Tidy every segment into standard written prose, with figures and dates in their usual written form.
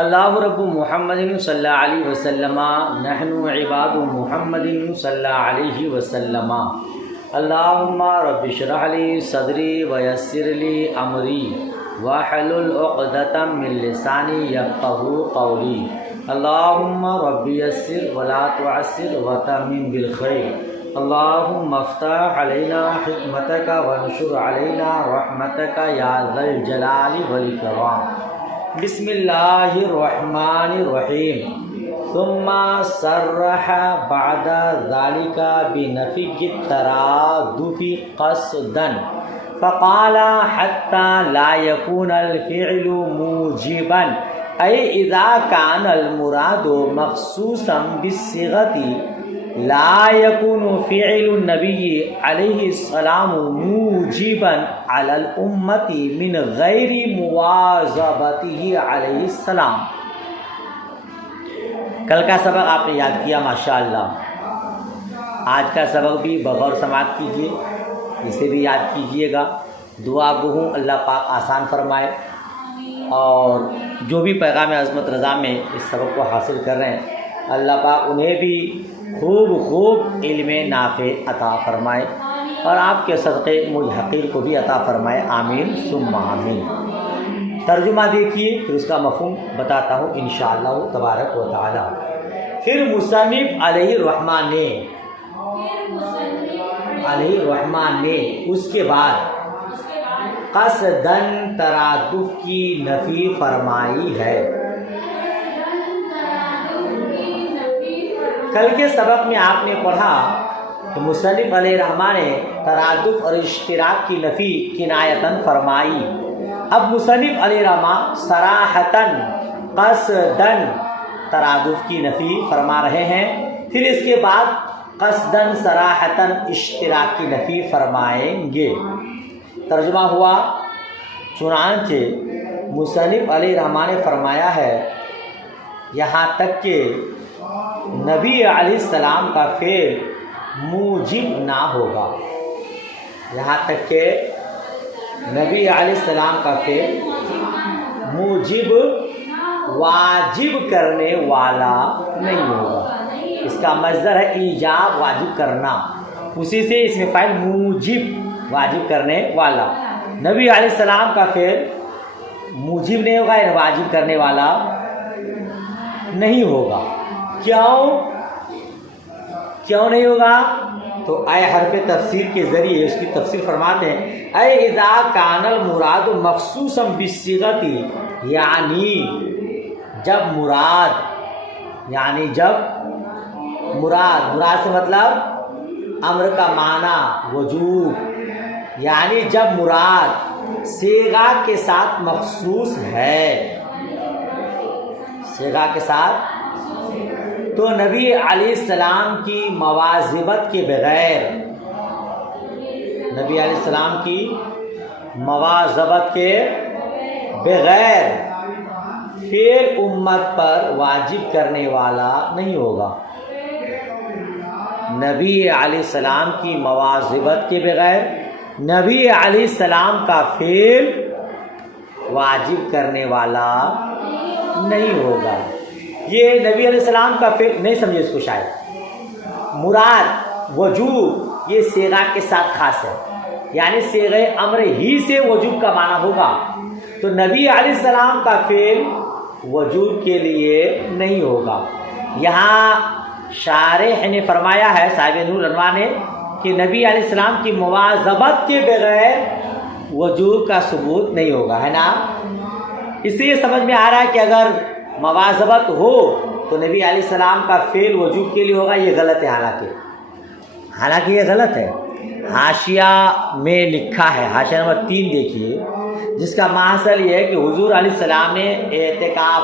اللہ رب محمد صلی اللہ علیہ وسلم نحن عباد محمد صلی اللہ علیہ وسلم اللہم رب اشرح لی صدری ویسر لی امری واحلل عقدۃ من لسانی یفقہوا قولی اللہم رب یسر ولا تعسر وتمم بالخیر اللہم افتح علینا حکمتک وانشر علینا رحمتک یا ذا الجلال والاکرام۔ بسم اللہ الرحمن الرحیم۔ ثم صرح بعد ذلك بنفي الترادف قصدا فقال حتى لا يكون الفعل موجبا أي إذا كان المراد مخصوصا بالصيغة لا يكون فعل النبي عليه السلام موجبا على الأمة من غير مواظبته عليه السلام۔ کل کا سبق آپ نے یاد کیا ماشاءاللہ، آج کا سبق بھی بغور سماعت کیجیے، اسے بھی یاد کیجیے گا۔ دعا گو ہوں اللہ پاک آسان فرمائے، اور جو بھی پیغام عظمت رضا میں اس سبق کو حاصل کر رہے ہیں اللہ پاک انہیں بھی خوب علم نافع عطا فرمائے، اور آپ کے صدقے مجھ حقیر کو بھی عطا فرمائے، آمین ثم آمین۔ ترجمہ دیکھیے، پھر اس کا مفہوم بتاتا ہوں انشاءاللہ تبارک و تعالی۔ پھر مصنف علیہ الرحمن نے اس کے بعد قصداً ترادف کی نفی فرمائی ہے۔ کل کے سبق میں آپ نے پڑھا کہ مصنف علیہ الرحمن نے ترادف اور اشتراک کی نفی کنایتاً فرمائی۔ اب مصنف علیہ الرحمن صراحتاً قصداً ترادف کی نفی فرما رہے ہیں، پھر اس کے بعد قصداً صراحتاً اشتراک کی نفی فرمائیں گے۔ ترجمہ ہوا، چنانچہ مصنف علیہ الرحمن نے فرمایا ہے یہاں تک کہ نبی علیہ السلام کا فعل موجب نہ ہوگا، یہاں تک کہ نبی علیہ السلام کا فعل موجب واجب کرنے والا نہیں ہوگا۔ اس کا مصدر ہے ایجاب، واجب کرنا، اسی سے اس میں فعل موجب واجب کرنے والا۔ نبی علیہ السلام کا فعل موجب نہیں ہوگا، یعنی واجب کرنے والا نہیں ہوگا۔ کیوں نہیں ہوگا؟ تو اے حرف تفسیر کے ذریعے اس کی تفسیر فرماتے ہیں، اے اذا کان المراد مخصوصا بالصیغۃ، یعنی جب مراد سے مطلب امر کا معنی وجوب، یعنی جب مراد صیغہ کے ساتھ مخصوص ہے، صیغہ کے ساتھ، تو نبی علیہ السلام کی مواظبت کے بغیر، نبی علیہ السلام کی مواظبت کے بغیر فعل امت پر واجب کرنے والا نہیں ہوگا۔ نبی علیہ السلام کی مواظبت کے بغیر نبی علیہ السلام کا فعل واجب کرنے والا نہیں ہوگا۔ یہ نبی علیہ السلام کا فعل نہیں سمجھے اس کو، شاید مراد وجوب یہ صیغہ کے ساتھ خاص ہے، یعنی صیغہ امر ہی سے وجوب کا معنی ہوگا، تو نبی علیہ السلام کا فعل وجوب کے لیے نہیں ہوگا۔ یہاں شارح نے فرمایا ہے، صاحب نور الانوار نے، کہ نبی علیہ السلام کی مواظبت کے بغیر وجوب کا ثبوت نہیں ہوگا، ہے نا۔ اس سے یہ سمجھ میں آ رہا ہے کہ اگر مواظبت ہو تو نبی علیہ السلام کا فعل وجوب کے لیے ہوگا، یہ غلط ہے۔ حالانکہ یہ غلط ہے۔ حاشیہ میں لکھا ہے، حاشیہ نمبر 3 دیکھیے، جس کا محصل یہ ہے کہ حضور علیہ السلام نے اعتکاف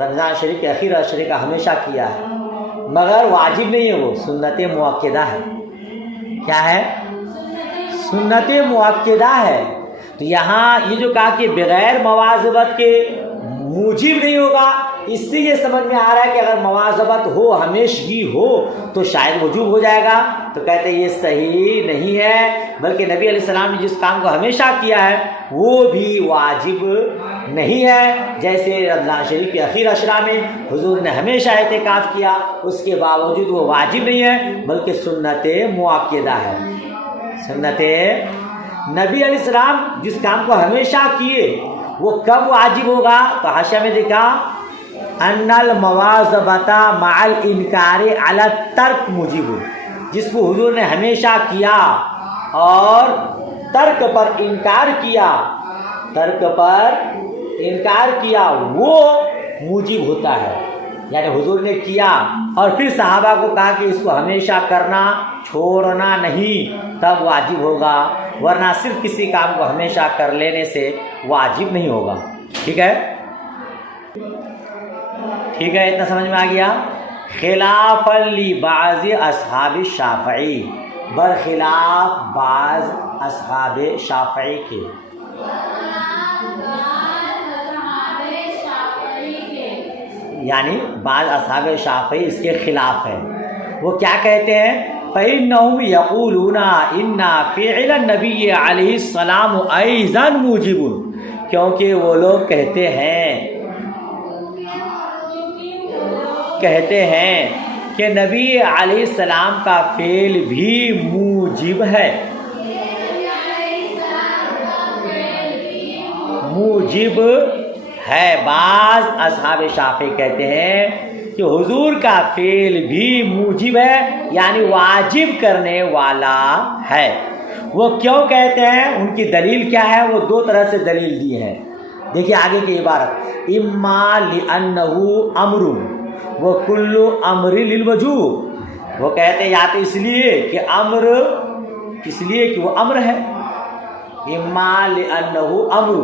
رمضان شریف کے اخیر عشرے کا ہمیشہ کیا ہے، مگر واجب نہیں ہے، وہ سنت مؤکدہ ہے۔ کیا ہے؟ سنت مؤکدہ ہے۔ تو یہاں یہ جو کہا کہ بغیر مواظبت کے موجب نہیں ہوگا، اس سے یہ سمجھ میں آ رہا ہے کہ اگر مواظبت ہو، ہمیشگی ہو، تو شاید وجوب ہو جائے گا۔ تو کہتے ہیں یہ صحیح نہیں ہے، بلکہ نبی علیہ السلام نے جس کام کو ہمیشہ کیا ہے وہ بھی واجب نہیں ہے۔ جیسے رمضان شریف کے اخیر اشرا میں حضور نے ہمیشہ اعتکاف کیا، اس کے باوجود وہ واجب نہیں ہے بلکہ سنت مؤکدہ ہے۔ سنت نبی علیہ السلام جس کام کو ہمیشہ کیے وہ کب واجب ہوگا؟ تو حاشیہ میں دیکھا ان المواظبۃ مع الانکار علی الترک موجب، جس کو حضور نے ہمیشہ کیا اور ترک پر انکار کیا، ترک پر انکار کیا وہ موجب ہوتا ہے۔ یعنی حضور نے کیا اور پھر صحابہ کو کہا کہ اس کو ہمیشہ کرنا، چھوڑنا نہیں، تب واجب ہوگا، ورنہ صرف کسی کام کو ہمیشہ کر لینے سے واجب نہیں ہوگا۔ ٹھیک ہے، ٹھیک ہے، اتنا سمجھ میں آ گیا۔ خلاف لبعض اصحاب الشافعی، برخلاف بعض اصحاب شافعی کے، یعنی بعض اصحاب شافعی اس کے خلاف ہے۔ وہ کیا کہتے ہیں؟ فَإِنَّهُمْ يَقُولُونَ إِنَّ فِعْلَ النَّبِيِّ عَلَيْهِ السَّلَامُ أَيْضًا مُوجِبٌ، کیونکہ وہ لوگ کہتے ہیں کہ نبی علیہ السلام کا فعل بھی موجب ہے، موجب ہے۔ بعض اصحاب شافعی کہتے ہیں کہ حضور کا فعل بھی موجب ہے، یعنی واجب کرنے والا ہے۔ وہ کیوں کہتے ہیں؟ ان کی دلیل کیا ہے؟ وہ دو طرح سے دلیل دی ہے۔ دیکھیے آگے کی عبارت، اما لأنہ امر وکل امر للوجوب، وہ کہتے ہیں یا تو اس لیے کہ امر، اس لیے کہ وہ امر ہے، اما لأنہ امر،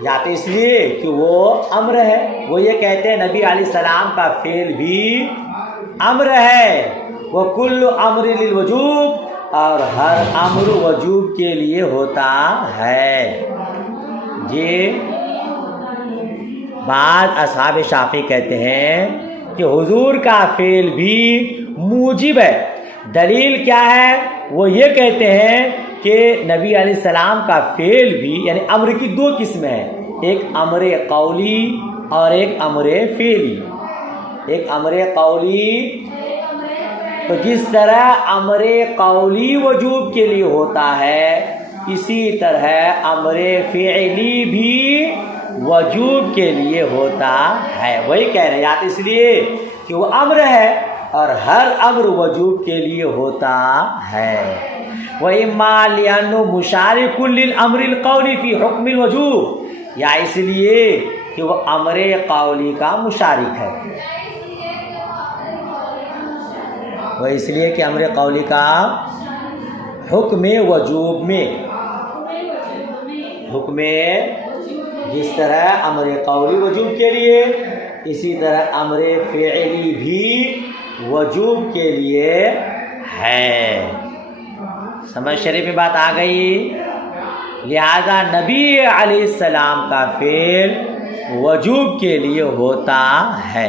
یا تو اس لیے کہ وہ امر ہے۔ وہ یہ کہتے ہیں نبی علیہ السلام کا فعل بھی امر ہے، وکل امر للوجوب، اور ہر امر وجوب کے لیے ہوتا ہے۔ جی بعض اصحاب شافعی کہتے ہیں کہ حضور کا فعل بھی موجب ہے۔ دلیل کیا ہے؟ وہ یہ کہتے ہیں کہ نبی علیہ السلام کا فعل بھی، یعنی امر کی دو قسمیں ہیں، ایک امر قولی اور ایک امر فعلی۔ ایک امر قولی، تو جس طرح امر قولی وجوب کے لیے ہوتا ہے اسی طرح امر فعلی بھی وجوب کے لیے ہوتا ہے۔ وہی کہہ رہے ہیں، یا تو اس لیے کہ وہ امر ہے اور ہر امر وجوب کے لیے ہوتا ہے، وَإِمَّا لِأَنَّهُ مُشَارِكٌ لِلْأَمْرِ الْقَوْلِ فِي حُكْمِ الْوُجُوبِ، یا اس لیے کہ وہ امر قولی کا مشارک ہے، وہ اس لیے کہ امر قولی کا حکم وجوب میں، حکم جس طرح امر قولی وجوب کے لیے اسی طرح امر فعلی بھی وجوب کے لیے ہے۔ سمجھ شریف میں بات آ گئی۔ لہذا نبی علیہ السلام کا فعل وجوب کے لیے ہوتا ہے۔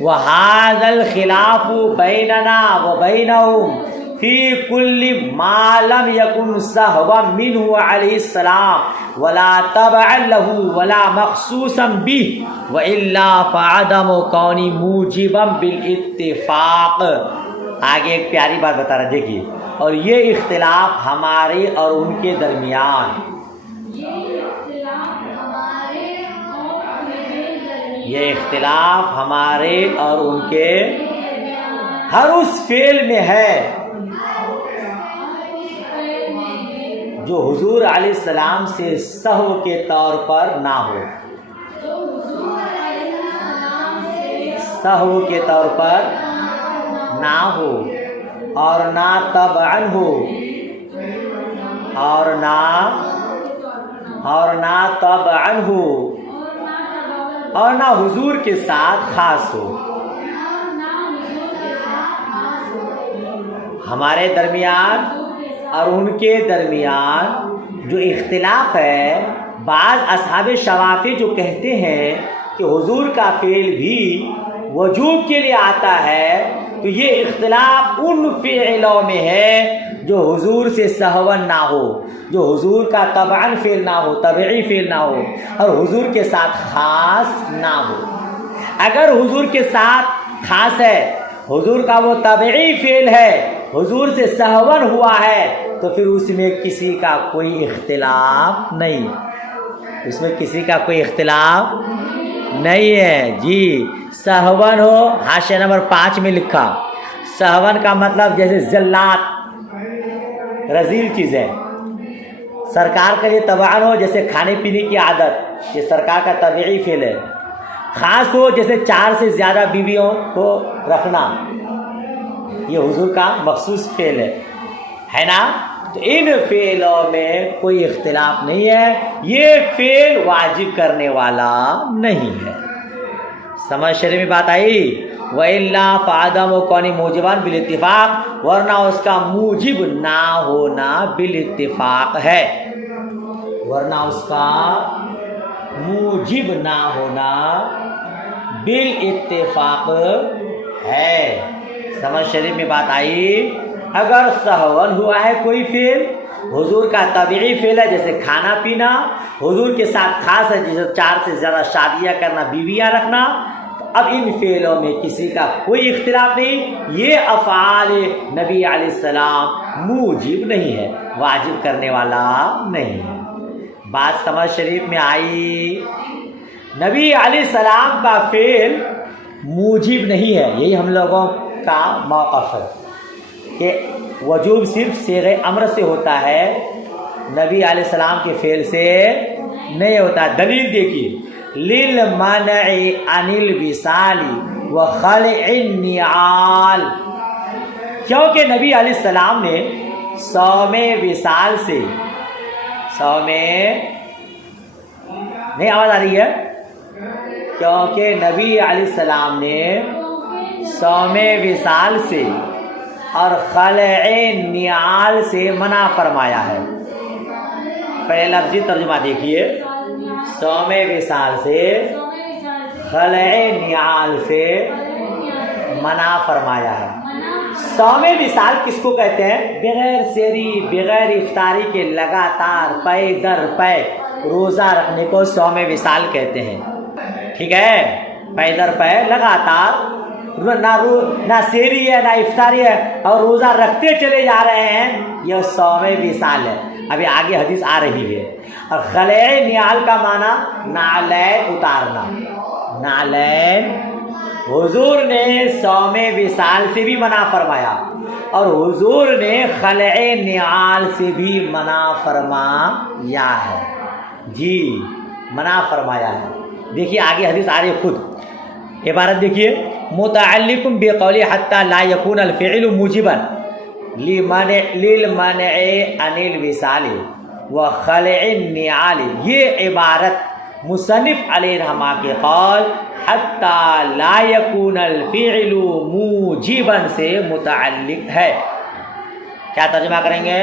وَهَذَا الْخِلَافُ بَيْنَنَا وَبَيْنَهُمْ فِي كُلِّ مَا لَمْ يَكُنْ سَهْوًا مِنْهُ عَلَيْهِ السَّلَامُ وَلَا تَبْعًا لَهُ وَلَا مَخْصُوصًا بِهِ وَإِلَّا فَعَدَمُ كَوْنِ مُوجِبًا بِالْاتِّفَاقِ۔ آگے ایک پیاری بات بتا رہا، دیکھیے، اور یہ اختلاف ہمارے اور ان کے درمیان، یہ اختلاف ہمارے اور ان کے ہر اس فعل میں ہے جو حضور علیہ السلام سے سہو کے طور پر نہ ہو، سہو کے طور پر نہ ہو، اور نہ تبعاً ہو، اور نہ تبعاً ہو، اور نہ حضور کے ساتھ خاص ہو۔ ہمارے درمیان اور ان کے درمیان جو اختلاف ہے، بعض اصحاب شوافی جو کہتے ہیں کہ حضور کا فعل بھی وجوب کے لیے آتا ہے تو یہ اختلاف ان فعلوں میں ہے جو حضور سے سہون نہ ہو، جو حضور کا طبعاً فعل نہ ہو، طبعی فعل نہ ہو، اور حضور کے ساتھ خاص نہ ہو۔ اگر حضور کے ساتھ خاص ہے، حضور کا وہ طبعی فعل ہے، حضور سے سہون ہوا ہے، تو پھر اس میں کسی کا کوئی اختلاف نہیں، اس میں کسی کا کوئی اختلاف نہیں ہے جی۔ سہون ہو، حاشیہ نمبر 5 میں لکھا، سہون کا مطلب جیسے ذلات، رذیل چیزیں، سرکار کا یہ طبعاً ہو جیسے کھانے پینے کی عادت، یہ سرکار کا طبعی فعل ہے۔ خاص ہو جیسے 4 سے زیادہ بیویوں کو رکھنا، یہ حضور کا مخصوص فعل ہے نا۔ تو ان فعلوں میں کوئی اختلاف نہیں ہے، یہ فعل واجب کرنے والا نہیں ہے۔ سمجھ شریف میں بات آئی؟ وَإِلَّا فَعَدَمُ كَوْنِ مُوجِبًا بِالاتفاق، ورنہ اس کا موجب نہ ہونا بالاتفاق ہے، ورنہ اس کا موجب نہ ہونا بالاتفاق ہے۔ سمجھ شریف میں بات آئی؟ اگر سہون ہوا ہے کوئی فعل، حضور کا طبعی فعل ہے جیسے کھانا پینا، حضور کے ساتھ خاص ہے جیسے 4 سے زیادہ شادیاں کرنا، بیویاں رکھنا، اب ان فعلوں میں کسی کا کوئی اختلاف نہیں، یہ افعال نبی علیہ السلام موجب نہیں ہے، واجب کرنے والا نہیں ہے۔ بات سمجھ شریف میں آئی؟ نبی علیہ السلام کا فعل موجب نہیں ہے، یہی ہم لوگوں کا موقف ہے کہ وجوب صرف صیغہ امر سے ہوتا ہے، نبی علیہ السلام کے فعل سے نہیں ہوتا۔ دلیل دیکھیے، لِلْمَنْعِ عَنِ الْوِصَالِ وَخَلْعِ النِّعَالِ، کیونکہ نبی علیہ السلام نے صوم وصال سے، صوم نہیں آواز آ رہی ہے؟ کیونکہ نبی علیہ السلام نے صوم وصال سے اور خلع نعال سے منع فرمایا ہے۔ پہلے لفظی ترجمہ دیکھیے، صوم وصال سے، خلع نعال سے منع فرمایا ہے۔ صوم وصال کس کو کہتے ہیں؟ بغیر سحری، بغیر افطاری کے لگاتار پے در پے روزہ رکھنے کو صوم وصال کہتے ہیں، ٹھیک ہے؟ پے در پے لگاتار، نہ سحری ہے نہ افطاری ہے اور روزہ رکھتے چلے جا رہے ہیں، یہ صوم وصال ہے۔ ابھی آگے حدیث آ رہی ہے۔ اور خلع نعال کا معنی نعلین اتارنا، نعلین، حضور نے صوم وصال سے بھی منع فرمایا اور حضور نے خلع نعال سے بھی منع فرمایا ہے جی، منع فرمایا ہے۔ دیکھیے آگے حدیث آ رہی ہے، خود عبارت دیکھیے، متعلق بقول حتى لا يكون الفعل موجبا للمنع عن الوصال وخلع النعال، یہ عبارت مصنف علیہ رحمہ کے قول حتى لا يكون الفعل موجبا سے متعلق ہے۔ کیا ترجمہ کریں گے؟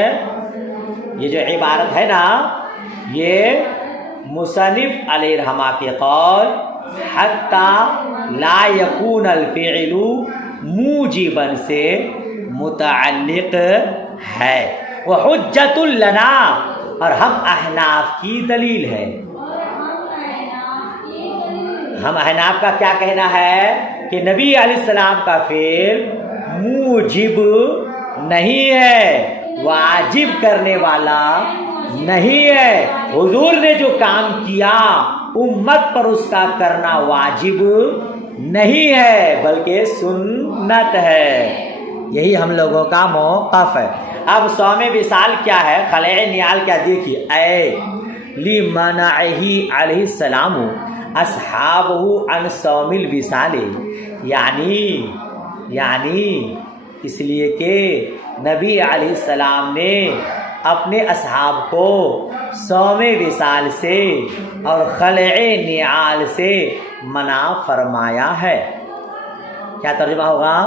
یہ جو عبارت ہے نا، یہ مصنف علیہ رحمہ کے قول حتی لا یکون الفعل موجبا سے متعلق ہے، وحجت لنا، اور ہم احناف کی دلیل ہے۔ ہم احناف کا کیا کہنا ہے کہ نبی علیہ السلام کا فعل موجب نہیں ہے، واجب کرنے والا نہیں ہے۔ حضور نے جو کام کیا امت پر اس کا کرنا واجب نہیں ہے بلکہ سنت ہے، یہی ہم لوگوں کا موقف ہے۔ اب صوم وصال کیا ہے، خلع نعال کیا؟ دیکھیے، اے لمنعہ علیہ السلام اصحابہ عن صوم الوصال، یعنی اس لیے کہ نبی علیہ السلام نے اپنے اصحاب کو صوم وصال سے اور خلع نعال سے منع فرمایا ہے۔ کیا ترجمہ ہوگا؟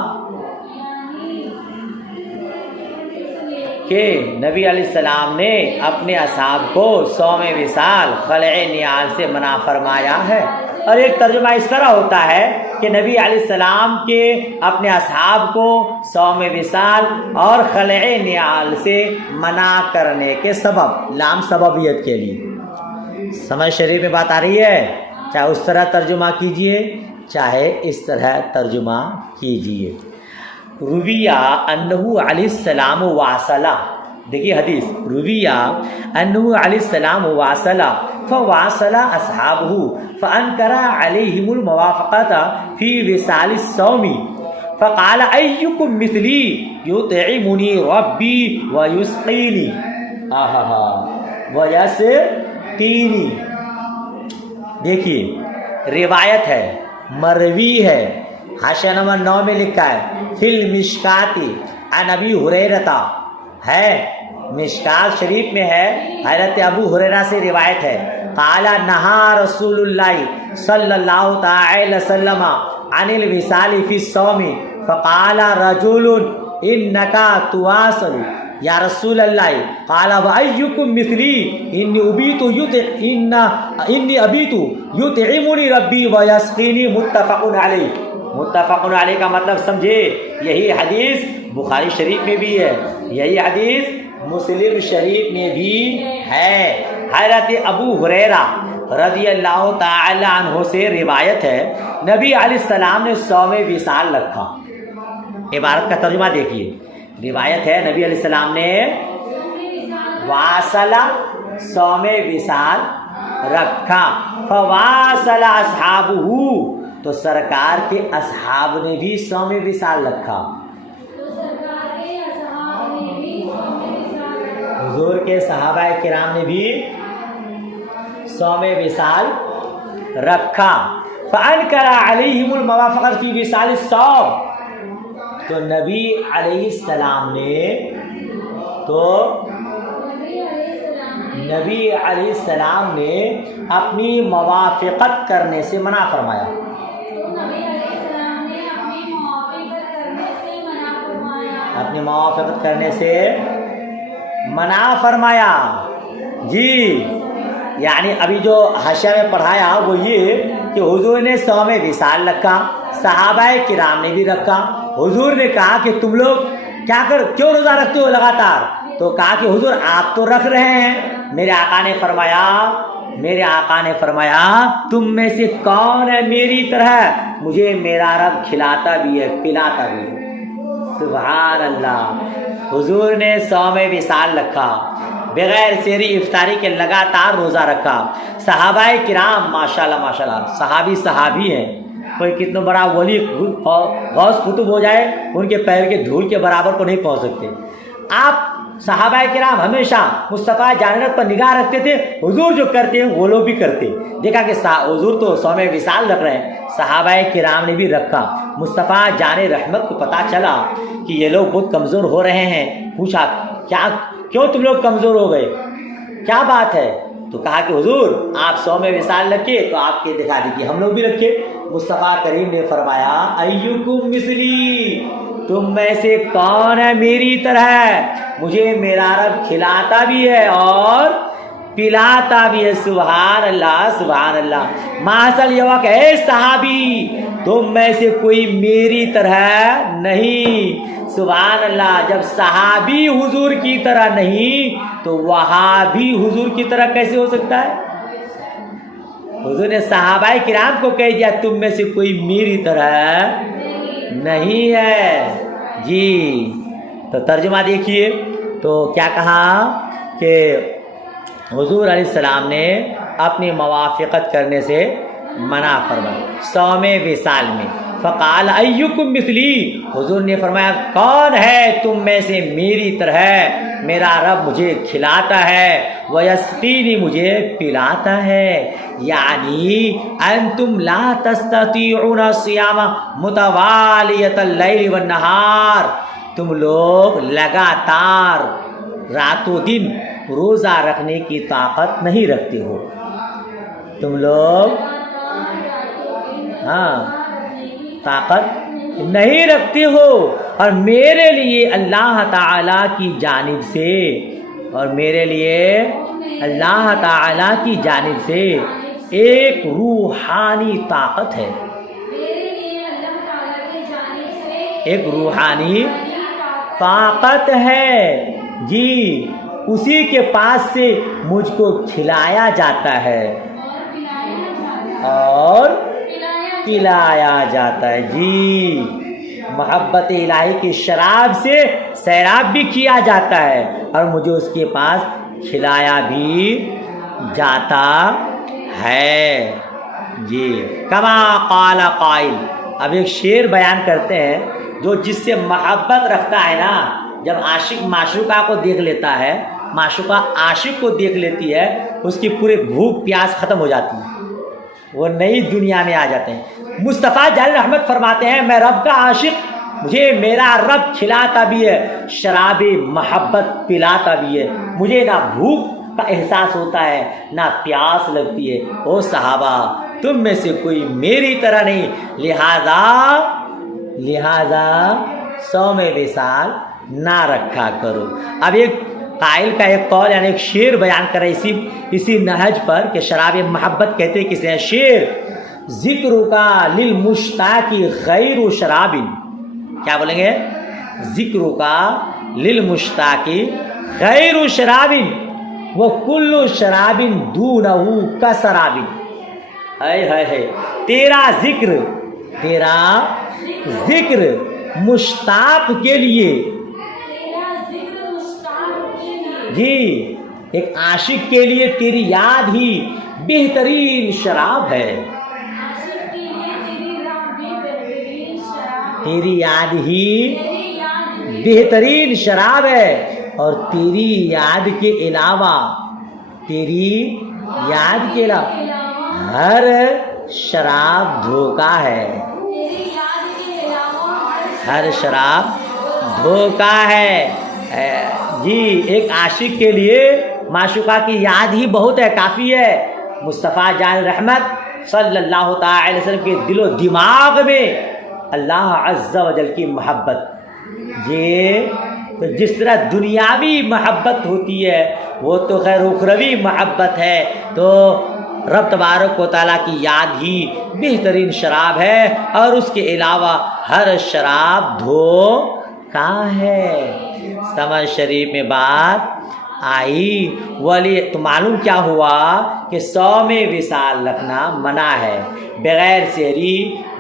کہ نبی علیہ السلام نے اپنے اصحاب کو صوم وصال خلع نعال سے منع فرمایا ہے۔ اور ایک ترجمہ اس طرح ہوتا ہے کہ نبی علیہ السلام کے اپنے اصحاب کو صوم وصال اور خلع نعال سے منع کرنے کے سبب، لام سببیت کے لیے۔ سمجھ شریف میں بات آ رہی ہے؟ چاہے اس طرح ترجمہ کیجئے چاہے اس طرح ترجمہ کیجئے۔ رویہ انہو علیہ السلام واصلہ، دیکھیے حدیث، رویہ انہو علیہ السلام واصلہ فواصل اصحابہ فانکر علیہم الموافقۃ فی وصال الصوم فقال ایکم مثلی یطعمنی ربی ویسقینی ویسقینی۔ دیکھیے روایت ہے، مروی ہے، حاشیہ نمبر 9 میں لکھا ہے فی المشکاۃ عن ابی ہریرہ، ہے مشکات شریف میں ہے، حضرت ابو ہریرہ سے روایت ہے، قال نہا رسول اللہ صلی اللہ تعالی وسلم عن الوصال فی الصوم فقال رجل انک تواصل یا رسول اللہ، قال وایکم مثلی انی ابیت یطعمنی ربی ویسقینی، متفق علیہ۔ متفق علیہ کا مطلب سمجھے، یہی حدیث بخاری شریف میں بھی ہے، یہی حدیث مسلم شریف میں بھی ہے۔ حضرت ابو ہریرہ رضی اللہ تعالی عنہ سے روایت ہے، نبی علیہ السلام نے صوم وصال رکھا۔ عبارت کا ترجمہ دیکھیے، روایت ہے نبی علیہ السلام نے واصلہ صوم وصال رکھا، فواصل اصحابہ، تو سرکار کے اصحاب نے بھی صوم وصال رکھا، حضور کے صحابہ کرام نے بھی صوم وصال رکھا۔ فانکر علیہم الموافقۃ فی وصال الصوم، تو نبی علیہ السلام نے اپنی موافقت کرنے سے منع فرمایا، اپنی موافقت کرنے سے منع فرمایا جی۔ یعنی ابھی جو حاشیہ میں پڑھایا وہ یہ کہ حضور نے صوم وصال رکھا، صحابہ کرام نے بھی رکھا۔ حضور نے کہا کہ تم لوگ کیوں روزہ رکھتے ہو لگاتار؟ تو کہا کہ حضور آپ تو رکھ رہے ہیں۔ میرے آقا نے فرمایا تم میں سے کون ہے میری طرح، مجھے میرا رب کھلاتا بھی ہے پلاتا بھی ہے۔ سبحان اللہ۔ حضور نے صوم وصال رکھا، بغیر سحری افطاری کے لگاتار روزہ رکھا۔ صحابہ کرام ماشاءاللہ صحابی ہیں، کوئی کتنا بڑا ولی غوث قطب ہو جائے ان کے پیر کے دھول کے برابر کو نہیں پہنچ سکتے۔ آپ صحابہ کرام ہمیشہ مصطفیٰ جانب پر نگاہ رکھتے تھے، حضور جو کرتے ہیں وہ لوگ بھی کرتے۔ دیکھا کہ حضور تو صوم وصال رکھ رہے ہیں، صحابہ کرام نے بھی رکھا۔ مصطفیٰ جان رحمت کو پتہ چلا کہ یہ لوگ بہت کمزور ہو رہے ہیں، پوچھا کیوں تم لوگ کمزور ہو گئے، کیا بات ہے؟ تو کہا کہ حضور آپ صوم وصال رکھے تو آپ کے دکھا دیجیے، ہم لوگ بھی رکھے۔ مصطفیٰ کریم نے فرمایا ایکم مثلی، تم میں سے کون ہے میری طرح، مجھے میرا رب کھلاتا بھی ہے اور پلاتا بھی ہے۔ سبحان اللہ سبحان اللہ۔ ماحصل یہ ہوا کہ اے صحابی تم میں سے کوئی میری طرح نہیں۔ سبحان اللہ۔ جب صحابی حضور کی طرح نہیں تو وہابی حضور کی طرح کیسے ہو سکتا ہے؟ حضور نے صحابہ کرام کو کہہ دیا تم میں سے کوئی میری طرح نہیں ہے جی۔ تو ترجمہ دیکھیے تو کیا کہا کہ حضور علیہ السلام نے اپنی موافقت کرنے سے منع فرمایا صوم وصال میں۔ فقال ایکم مثلی، حضور نے فرمایا کون ہے تم میں سے میری طرح، میرا رب مجھے کھلاتا ہے، ویسقینی مجھے پلاتا ہے۔ یعنی انتم لا تستطیعون الصیام متوالیۃ اللیل والنہار، تم لوگ لگاتار رات و دن روزہ رکھنے کی طاقت نہیں رکھتے ہو، تم لوگ طاقت نہیں رکھتے ہو، اور میرے لیے اللہ تعالیٰ کی جانب سے، اور میرے لیے اللہ تعالیٰ کی جانب سے ایک روحانی طاقت ہے، ایک روحانی طاقت ہے جی، اسی کے پاس سے مجھ کو کھلایا جاتا ہے اور پلایا جاتا ہے جی، محبت الہی کی شراب سے سیراب بھی کیا جاتا ہے اور مجھے اس کے پاس کھلایا بھی جاتا ہے جی۔ کما قال قائل، اب ایک شعر بیان کرتے ہیں جو جس سے محبت رکھتا ہے نا، جب عاشق معشوقہ کو دیکھ لیتا ہے، معشوقہ عاشق کو دیکھ لیتی ہے، اس کی پورے بھوک پیاس ختم ہو جاتی ہے، وہ نئی دنیا میں آ جاتے ہیں۔ مصطفیٰ جلال رحمت فرماتے ہیں میں رب کا عاشق، مجھے میرا رب کھلاتا بھی ہے، شراب محبت پلاتا بھی ہے، مجھے نہ بھوک کا احساس ہوتا ہے نہ پیاس لگتی ہے۔ او صحابہ تم میں سے کوئی میری طرح نہیں، لہذا صوم وصال نہ رکھا کرو۔ اب ایک قائل کا ایک قول یعنی ایک شعر بیان کرے اسی نہج پر کہ شراب محبت کہتے کسے ہیں؟ شعر ذکر کا للمشتاق غیر شراب، کیا بولیں گے؟ ذکر کا للمشتاق غیر شراب وکل شراب دونہ کسراب۔ ہے تیرا ذکر مشتاق کے لیے جی، ایک عاشق کے لیے تیری یاد ہی بہترین شراب ہے، تیری یاد ہی بہترین شراب ہے، اور تیری یاد کے علاوہ ہر شراب دھوکا ہے، ہر شراب دھوکا ہے جی۔ ایک عاشق کے لیے معشوقہ کی یاد ہی بہت ہے، کافی ہے۔ مصطفیٰ جان رحمت صلی اللہ تعالی علیہ وسلم کے دل و دماغ میں اللہ عز و جل کی محبت جی، تو جس طرح دنیاوی محبت ہوتی ہے وہ تو خیر اخروی محبت ہے، تو رب تبارک و تعالیٰ کی یاد ہی بہترین شراب ہے، اور اس کے علاوہ ہر شراب دھوکا ہے۔ سمجھ شریف میں بات آئی؟ ولی تو معلوم کیا ہوا کہ صوم وصال رکھنا منع ہے، بغیر سحری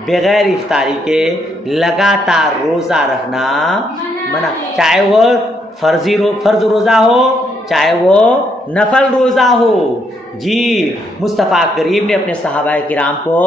بغیر افطاری کے لگاتار روزہ رکھنا منع، چاہے وہ فرض روزہ ہو چاہے وہ نفل روزہ ہو جی۔ مصطفیٰ کریم نے اپنے صحابہ کرام کو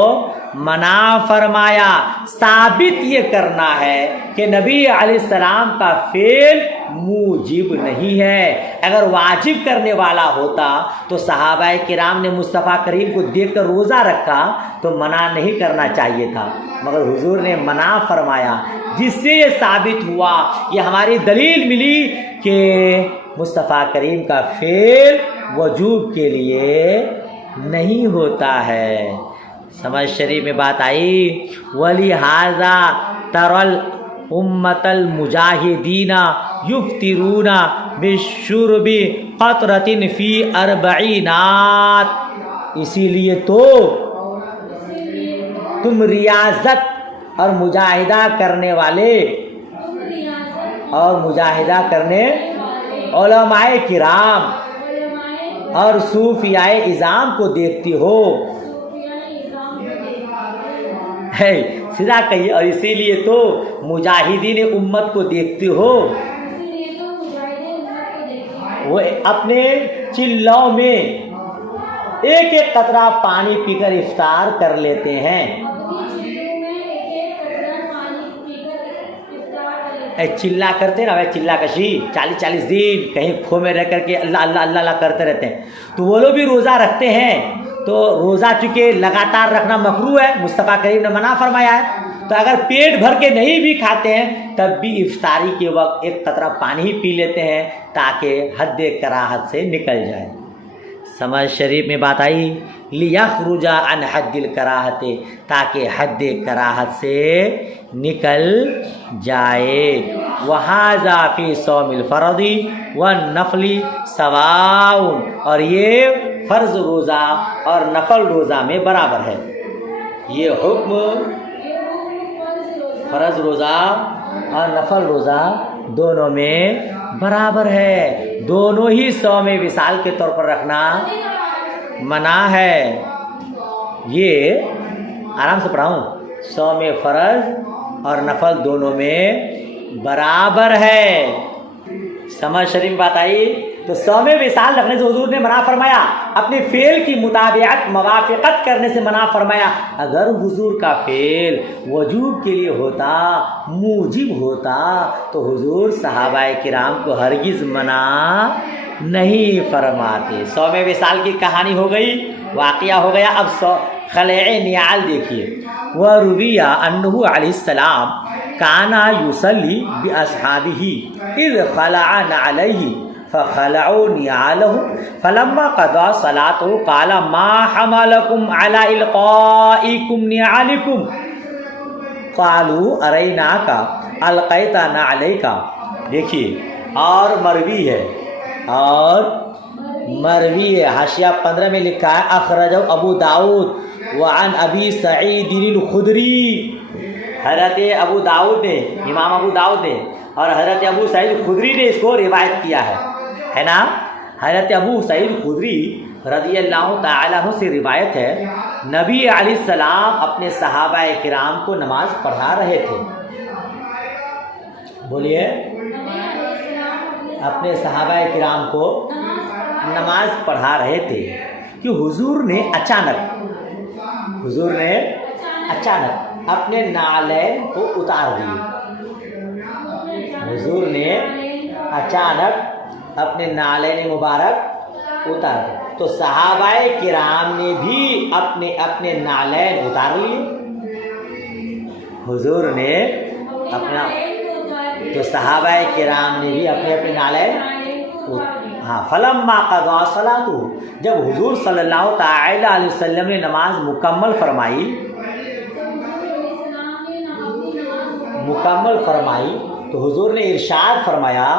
منع فرمایا۔ ثابت یہ کرنا ہے کہ نبی علیہ السلام کا فعل موجب نہیں ہے، اگر واجب کرنے والا ہوتا تو صحابہ کرام نے مصطفیٰ کریم کو دیکھ کر روزہ رکھا تو منع نہیں کرنا چاہیے تھا، مگر حضور نے منع فرمایا، جس سے یہ ثابت ہوا، یہ ہماری دلیل ملی کہ مصطفیٰ کریم کا فعل وجوب کے لیے نہیں ہوتا ہے۔ سمجھ شریف میں بات آئی؟ وَلِهَذَا تَرَى الْأُمَّةَ الْمُجَاهِدِينَ يُفْطِرُونَ بِالشُّرْبِ قَطْرَةٍ فِي أَرْبَعِينَاتٍ، اسی لیے تو تم ریاضت اور مجاہدہ کرنے علماء کرام اور صوفیاء اعظام کو دیکھتی ہو، سیدھا کہیے، اور اسی لیے تو مجاہدین امت کو دیکھتی ہو، وہ اپنے چلوں میں ایک ایک قطرہ پانی پی کر افطار کر لیتے ہیں۔ چلا کرتے نا، چلا کشی 40 دن کہیں کھو میں رہ کر کے اللہ اللہ اللہ اللہ کرتے رہتے ہیں، تو وہ لوگ بھی روزہ رکھتے ہیں، تو روزہ چونکہ لگاتار رکھنا مکروہ ہے، مصطفیٰ کریم نے منع فرمایا ہے، تو اگر پیٹ بھر کے نہیں بھی کھاتے ہیں تب بھی افطاری کے وقت ایک قطرہ پانی ہی پی لیتے ہیں تاکہ حد کراہت سے نکل جائے۔ سمجھ شریف میں بات آئی؟ لِيَخْرُجَ عَنْ حَدِّ الْكَرَاهَةِ، تاکہ حد کراہت سے نکل جائے۔ وَهَذَا فِي صَوْمِ الْفَرْضِ وَالنَّفْلِ سَوَاءٌ، اور یہ فرض روزہ اور نفل روزہ میں برابر ہے، یہ حکم فرض روزہ اور نفل روزہ دونوں میں برابر ہے. دونوں ہی 100 میں وصال کے طور پر رکھنا منع ہے. یہ آرام سے پڑھاؤں. 100 میں فرض اور نفل دونوں میں برابر ہے. سمجھ شریف بات آئی. تو 100 میں وصال رکھنے سے حضور نے منع فرمایا. اپنے فعل کی مطابقت موافقت کرنے سے منع فرمایا. اگر حضور کا فعل وجوب کے لیے ہوتا, موجب ہوتا, تو حضور صحابہ کرام کو ہرگز منع نہیں فرماتے. 100 میں وصال کی کہانی ہو گئی, واقعہ ہو گیا. اب خلع نیال دیکھیے. وروی انہ علیہ السلام کانا یصلی باصحابہ اذ خلع نعلیہ فخلعوا نعالہ فلما قضى صلاته قال ما حملكم على القائكم نعالكم قالوا اریناک القیت نعلیک. دیکھیے اور مروی ہے, حاشیہ 15 میں لکھا ہے اخرجہ ابو داؤد وعن ابی سعید الخدری. حضرت ابو داؤد نے, امام ابو داؤد نے اور حضرت ابو سعید الخدری نے اس کو روایت کیا ہے نا. حضرت ابو سعید الخدری رضی اللہ تعالی عنہ سے روایت ہے, نبی علیہ السلام اپنے صحابہ کرام کو نماز پڑھا رہے تھے. بولیے. اپنے صحابہ کرام کو نماز پڑھا رہے تھے کہ حضور نے اچانک اپنے نعلین کو اتار دیے. حضور نے اچانک اپنے نعلین مبارک اتار دیے. تو صحابہ کرام نے بھی اپنے نعلین اتار لیے. حضور نے اپنا, تو صحابہ کرام نے بھی اپنے نعلین. فلما قضى صلاته, جب حضور صلی اللہ تعالی علیہ وسلم نے نماز مکمل فرمائی تو حضور نے ارشاد فرمایا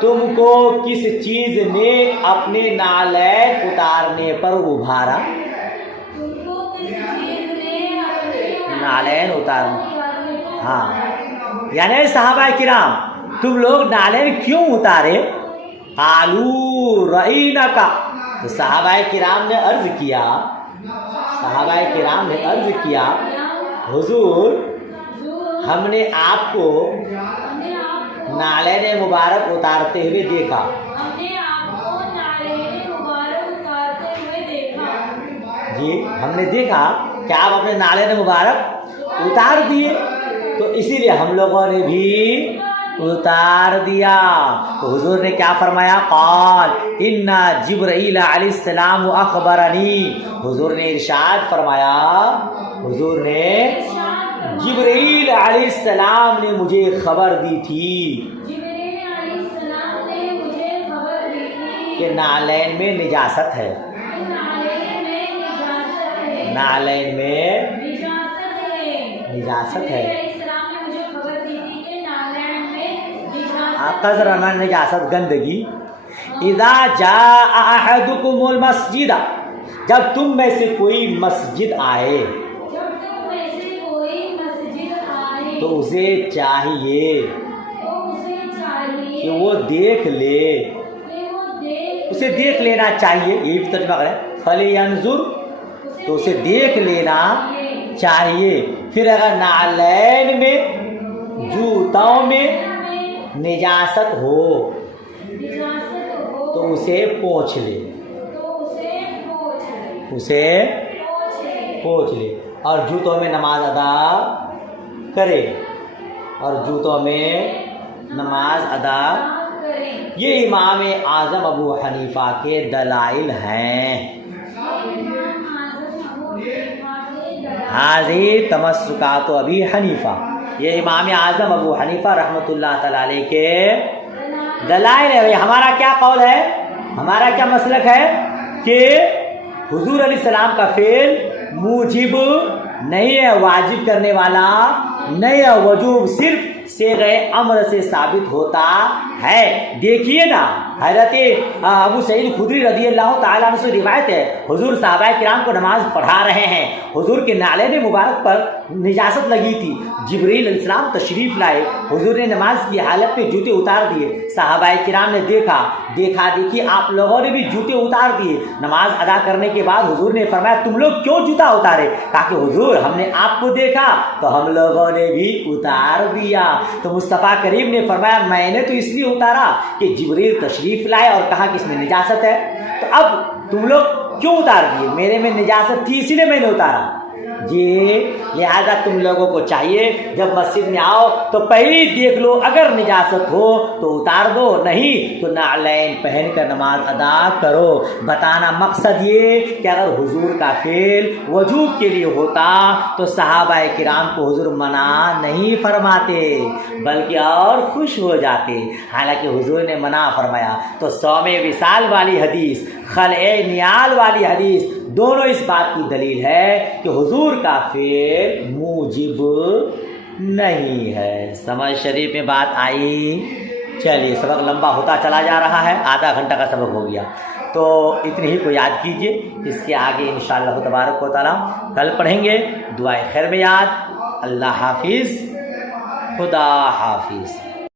تم کو کس چیز نے اپنے نعلین اتارنے پر ابھارا؟ نعلین اتارنا, ہاں, یعنی صحابہ کرام تم لوگ نعلین کیوں اتارے؟ قالوا رأیناک, تو صحابہ کرام نے عرض کیا حضور ہم نے آپ کو نعلین مبارک اتارتے ہوئے دیکھا. جی ہم نے دیکھا کہ آپ اپنے نعلین مبارک اتار دیے, تو اسی لیے ہم لوگوں نے بھی اتار دیا. تو حضور نے کیا فرمایا؟ قال ان جبرائیل علیہ السلام اخبرنی. حضور نے ارشاد فرمایا, حضور نے جبرائیل علیہ السلام نے مجھے خبر دی تھی کہ نعلین میں نجاست ہے. نعلین میں نجاست ہے. قذر من نجاست, گندگی. اذا جاء احدکم المسجد, جب تم میں سے کوئی مسجد آئے تو اسے چاہیے کہ وہ دیکھ لے, اسے دیکھ لینا چاہیے. یہ بھی ترجمہ کریں, فَلْيَنْظُرْ, تو اسے دیکھ لینا چاہیے. پھر اگر نعلین میں, جوتوں میں نجاست ہو تو اسے پوچھ لے, اور جوتوں میں نماز ادا کرے, یہ امام اعظم ابو حنیفہ کے دلائل ہیں. حاضر تمسکات ابی حنیفہ, یہ امام اعظم ابو حنیفہ رحمۃ اللہ تعالی علیہ کے دلائل ہے. ہمارا کیا قول ہے, ہمارا کیا مسلک ہے کہ حضور علیہ السلام کا فعل موجب نہیں ہے, واجب کرنے والا نہیں ہے. وجوب صرف صیغہ امر سے ثابت ہوتا ہے. دیکھیے نا حضرت ابو سعید خدری رضی اللہ تعالیٰ عنہ سے روایت ہے حضور صحابہ کرام کو نماز پڑھا رہے ہیں. حضور کے نعلین مبارک پر نجاست لگی تھی. جبریل علیہ السلام تشریف لائے. حضور نے نماز کی حالت میں جوتے اتار دیے. صحابہ کرام نے دیکھا دیکھی آپ لوگوں نے بھی جوتے اتار دیے. نماز ادا کرنے کے بعد حضور نے فرمایا تم لوگ کیوں جوتا اتارے؟ کہا کہ حضور ہم نے آپ کو دیکھا تو ہم لوگوں نے بھی اتار دیا. تو مصطفیٰ کریم نے فرمایا میں نے تو اس لیے اتارا کہ جبریل تشریف لائے اور کہا کہ اس میں نجاست ہے. تو اب تم لوگ کیوں اتار دیے؟ میرے میں نجاست تھی اسی لیے میں نے اتارا. جی لہذا تم لوگوں کو چاہیے جب مسجد میں آؤ تو پہلے دیکھ لو اگر نجاست ہو تو اتار دو, نہیں تو نعلین پہن کر نماز ادا کرو. بتانا مقصد یہ کہ اگر حضور کا فعل وجوب کے لیے ہوتا تو صحابہ کرام کو حضور منع نہیں فرماتے بلکہ اور خوش ہو جاتے. حالانکہ حضور نے منع فرمایا. تو صوم وصال والی حدیث, خلع نیال والی حدیث دونوں اس بات کی دلیل ہے کہ حضور کا فعل موجب نہیں ہے. سمجھ شریف میں بات آئی؟ چلیے سبق لمبا ہوتا چلا جا رہا ہے, آدھا گھنٹہ کا سبق ہو گیا تو اتنی ہی کو یاد کیجئے. اس کے آگے انشاءاللہ تبارک و تعالی کل پڑھیں گے. دعائے خیر میں یاد. اللہ حافظ, خدا حافظ.